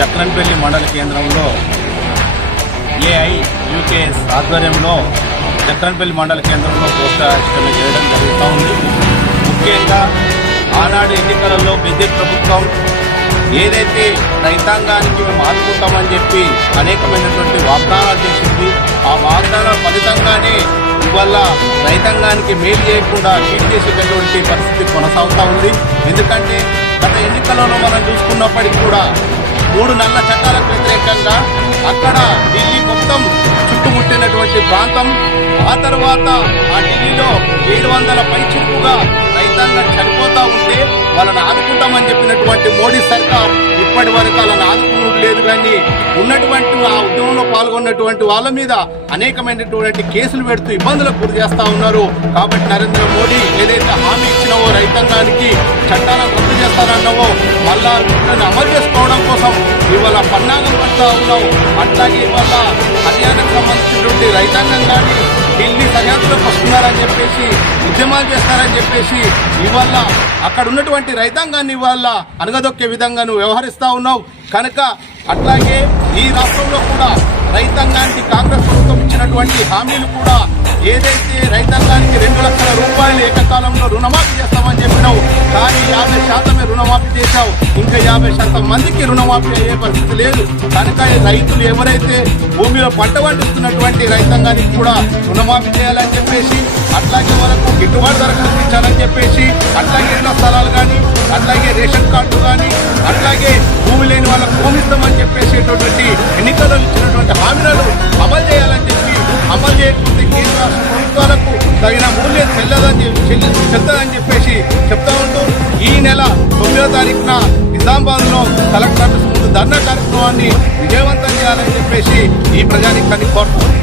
జక్రంపల్లి మండల కేంద్రంలో ఏఐయుకేఎస్ ఆధ్వర్యంలో చట్రంపల్లి మండల కేంద్రంలో పోస్టర్ ఆవిష్కరణ చేయడం జరుగుతూ ఉంది. ముఖ్యంగా ఆనాడు ఎన్నికలలో బీజేపీ ప్రభుత్వం ఏదైతే రైతాంగానికి మేము ఆదుకుంటామని చెప్పి అనేకమైనటువంటి వాగ్దానాలు చేసింది. ఆ వాగ్దానాల ఫలితంగానే ఇవల్ల రైతాంగానికి మేలు చేయకుండా కీడు చేసేటటువంటి పరిస్థితి కొనసాగుతూ ఉంది. ఎందుకంటే గత ఎన్నికలలో మనం చూసుకున్నప్పటికీ కూడా మూడు నల్ల చట్టాలకు వ్యతిరేకంగా అక్కడ ఢిల్లీ మొత్తం చుట్టుముట్టినటువంటి ప్రాంతం. ఆ తర్వాత ఆ ఢిల్లీలో ఏడు వందల పైచిప్పుగా రైతాంగం చనిపోతా ఉంటే వాళ్ళని ఆదుకుంటామని చెప్పినటువంటి మోడీ సర్కార్ ఇప్పటి వరకు వాళ్ళని ఆదుకున్నది లేదు కానీ ఉన్నటువంటి ఆ ఉద్యమంలో పాల్గొన్నటువంటి వాళ్ళ మీద అనేకమైనటువంటి కేసులు పెడుతూ ఇబ్బందులకు గురి చేస్తా ఉన్నారు. కాబట్టి నరేంద్ర మోడీ ఏదైతే హామీ ఇచ్చినవో రైతాంగానికి చట్టాలను రద్దు చేస్తానన్నావో మళ్ళా వీటిని అమలు చేసుకోవడం కోసం ఇవాళ పన్నాగం పడుతూ ఉన్నావు. అట్లాగే ఇవాళ హర్యానాకు సంబంధించినటువంటి రైతాంగం కానీ ఢిల్లీ సరిహద్దులోకి వస్తున్నారని చెప్పేసి ఉద్యమాలు చేస్తారని చెప్పేసి ఇవాళ అక్కడ ఉన్నటువంటి రైతాంగాన్ని ఇవాళ అనగదొక్కే విధంగా నువ్వు వ్యవహరిస్తా ఉన్నావు. కనుక అట్లాగే ఈ రాష్ట్రంలో కూడా రైతాంగానికి కాంగ్రెస్ ప్రభుత్వం ఇచ్చినటువంటి హామీలు కూడా ఏదైతే రైతాంగానికి రెండు లక్షల రూపాయలు ఏకకాలంలో రుణమాఫీ చేస్తామని చెప్పినావు కానీ యాభై శాతమే రుణమాఫీ చేశావు. ఇంకా యాభై శాతం మందికి రుణమాఫీ అయ్యే పరిస్థితి లేదు. కనుక రైతులు ఎవరైతే భూమిలో పంట పండిస్తున్నటువంటి రైతాంగానికి కూడా రుణమాఫీ చేయాలని చెప్పేసి అట్లాగే వరకు గిట్టుబాటు ధర కల్పించాలని చెప్పేసి అట్లాగే ఇళ్ళ స్థలాలు కానీ చెప్తానని చెప్పేసి చెప్తా ఉంటూ ఈ నెల తొమ్మిదో తారీఖున నిజామాబాద్లో కలెక్టర్ ఆఫీస్ ముందు ధర్నా కార్యక్రమాన్ని విజయవంతం చేయాలని చెప్పేసి ఈ ప్రజానికాన్ని కోరుతున్నాం.